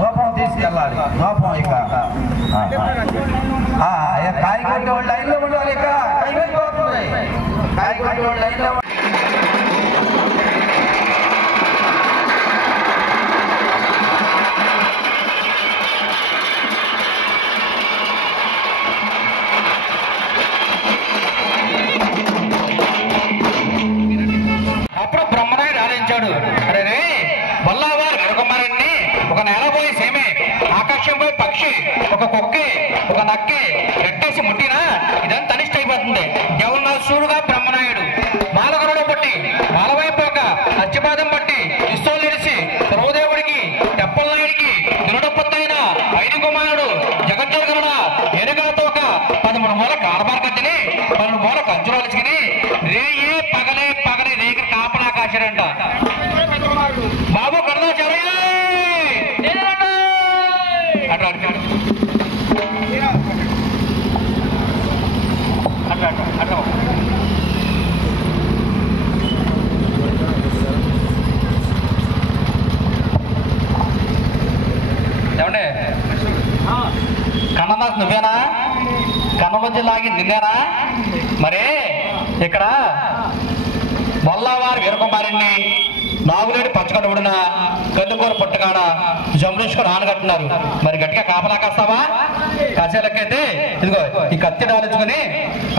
దూపం తీసుకెళ్ళాలి. దూపం ఇక కాయగొట్టే వాళ్ళు లైన్లో ఉండాలి. ఇక కైపోతుంది. కాయగొట్టే వాళ్ళు లైన్లో అప్పుడు బ్రహ్మనాయుడు ఆలోచించాడు. అరే రే వల్లవారు వెనుకమారండి ఒక నెల పోయి సేమే ఆకాశం పోయి పక్షి ఒక కుక్కి ఒక నక్కి రెట్టేసి ముట్టినా ఇదంతా అనిష్ట అయిపోతుంది. ఎవరు చూడుగా బ్రహ్మనాయుడు మాలగరుడు బట్టి మాలవైపోక అచ్చిపాదం బట్టి ఇస్తోలు నిలిచి సర్వదేవుడికి తెప్పలనాయుడికి దురడపొత్తైన 5 కుమారుడు జగజ్జగరుడ ఎనుగాతోక 13 మూల కారబార్కత్తిని 12 మూల కంచురాలుచుకుని రేయే పగలే పగలే రేగి కాపలా కాశారంట. బాబు కర్ణాచార్య అట్లా అట్లా అట్లా ఏమండే కన్నదాస్ నువ్వేనా? కన్నమధ్య లాగి నిన్నేనా? మరే ఇక్కడ వల్లవారి వీరకుమారిని నాగులేడి పచ్చకడుగుడిన కందుకూర పుట్టకాడ జంబులేసుకొని ఆనగట్టున్నారు. మరి గట్టిగా కాపలా కాస్తావా? కాసేలకైతే ఇదిగో ఈ కత్తి డాలించుకొని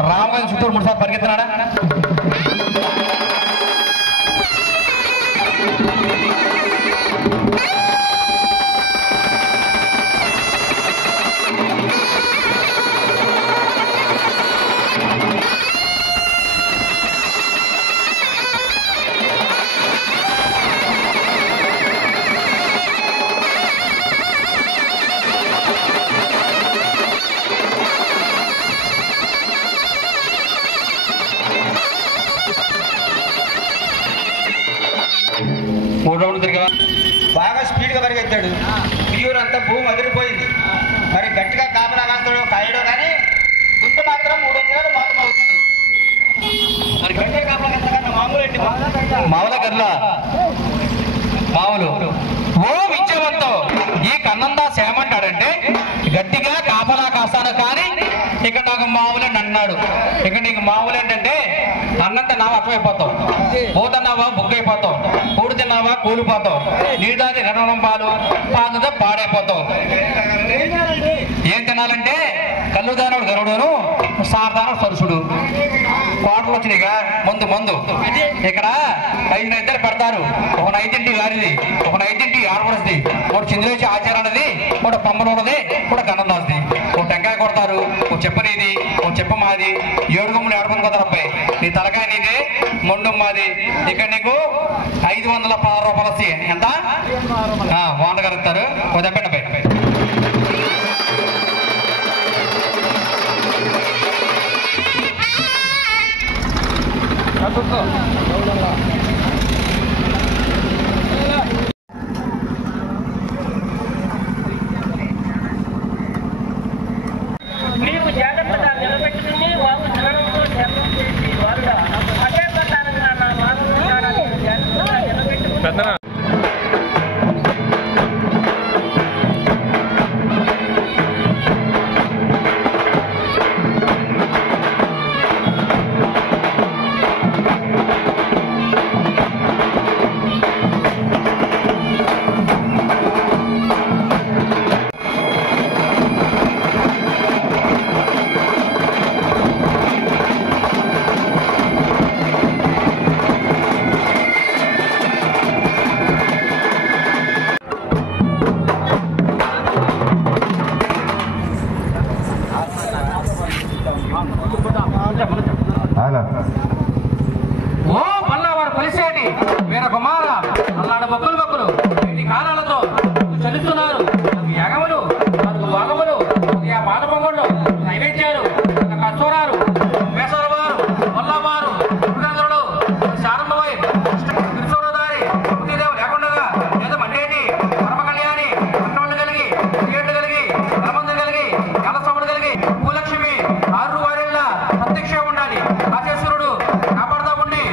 రామగారి చుట్టూరు 3 సార్లు పరిగెత్తినాడా? బాగా స్పీడ్గా పరిగెత్తాడు. పియూరంతా భూమి అదిరిపోయింది. మరి గట్టిగా కాపలా కాస్తాడో కాయడో కానీ గుర్తు మాత్రం 3 అంచెలు మాత్రం అవుతుంది. మరి గట్టిగా కాపలా కాస్తా మామూలు మామూలు గర్లా మామూలు ఓ విద్యవంతం ఈ కన్నందాస్ ఏమంటాడంటే గట్టిగా కాపలా కాస్తాను కానీ ఇక్కడ నాకు మామూలు అన్నాడు. ఇక్కడ నీకు మామూలు ఏంటంటే అన్నంత నావా అర్థమైపోతావు, పోతన్నావా బుగ్గైపోతావు, కూడు తిన్నావా కూలిపోతావు, నీదాది రణం పాలు పాదుతో పాడైపోతావు. ఏం తినాలంటే కల్లుదానుడు గరుడును సారదానుడు సరుసుడు. కోటలు వచ్చినాయిగా మందు ఇక్కడ 5 నైద్యాలు పెడతారు. ఒక నైతింటి గారిది, ఒక నైతింటి ఆడపడుతుంది, ఒక చిందులేసి ఆచారాలది, ఒక పంపనది, ఒక గన్నందాస్ది. ఒక టెంకాయ కొడతారు, ఒక చెప్పనీది, ఒక చెప్ప మాది, 7 గుమ్ములు 7 మంది కొడతారు. అబ్బాయి నీ తలకాయ నీదే, మొండు మాది. ఇక్కడ నీకు 516 రూపాయలు వస్తాయి. ఎంత వాండ కలుగుతారు. ఒక దెబ్బండి అబ్బాయి. నీవు జాగ్రత్తగా నిలబెట్టుకుని వారు జ్ఞానంతో ధ్యానం చేసి వారుగా అదే ప్రకారంగా నా మానవ జాగ్రత్తగా నిలబెట్టుకుని ఓ పల్లవారు కొలిసేటి వీర కుమార అల్లాడు బొక్కులు వీటి కాలాలతో చలుస్తున్నారు. యాగములు, 4 భాగములు, పాద పొంగళ్ళు, నైవేద్యాలు, కస్తూరాలు, వేసవరవారు, పల్లవారు, పురుషాంధ్రుడు, శారంభవై, త్రిశూరధారి, పుట్టిదేవు లేకుండా లేదా మండేటి, పరమ కళ్యాణి, పట్టణములు కలిగి, ఏళ్ళు కలిగి, రమందు కలిగి, కలసముడు కలిగి, భూలక్ష్మి 6 వారిళ్ళ ప్రత్యక్ష ఉండాలి. రాజేశ్వరుడు కాపాడుతూ ఉండి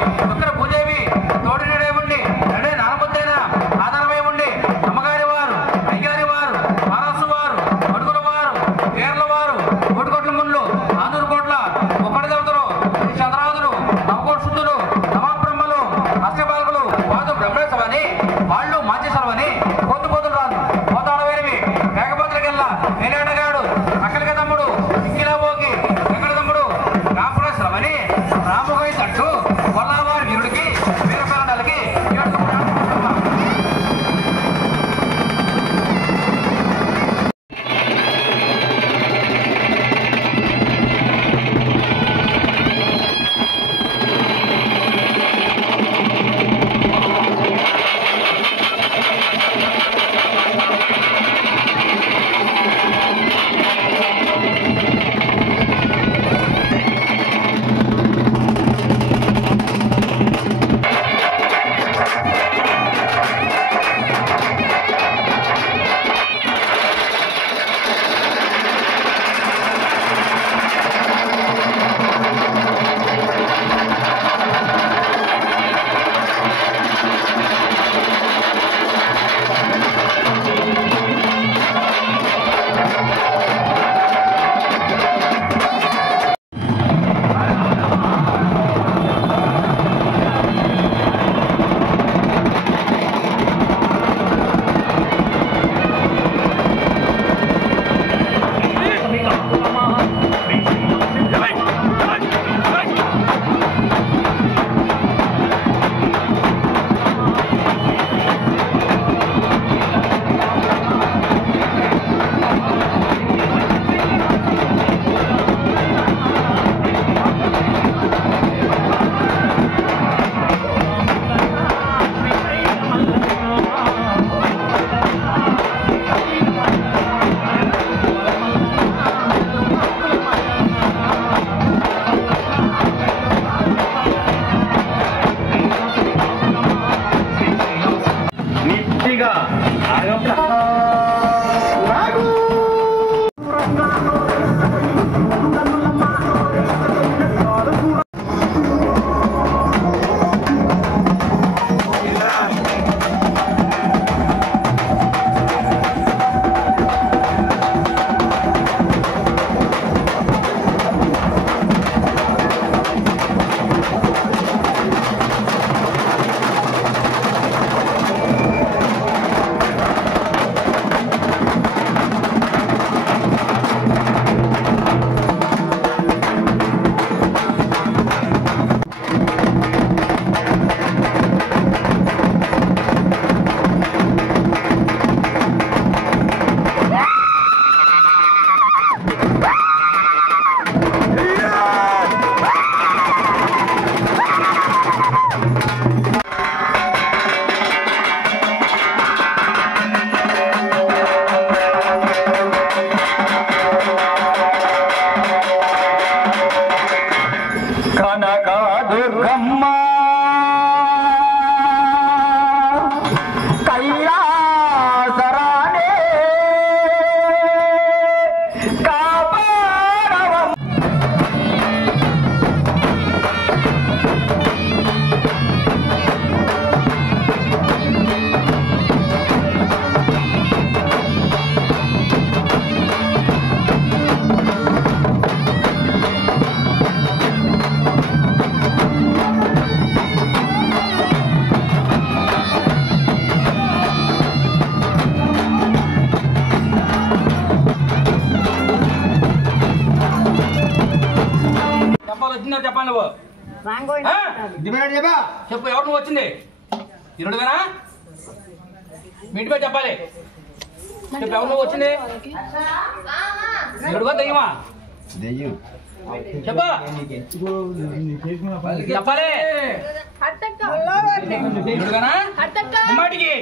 వయసు అంటూ వల్లవారి వీరుడికి వీరకాండాలకి చెప్పండి నువ్వు చెప్పు ఎవరు నువ్వు వచ్చింది ఇరుడుగానా మీ ఇంటి పేరు చెప్పాలి చెప్పు ఎవరు నువ్వు వచ్చింది ఇరుడుగా దెయ్యమా చెప్పు చెప్పాలి ఇరుడుగానా ఉమ్మాటికి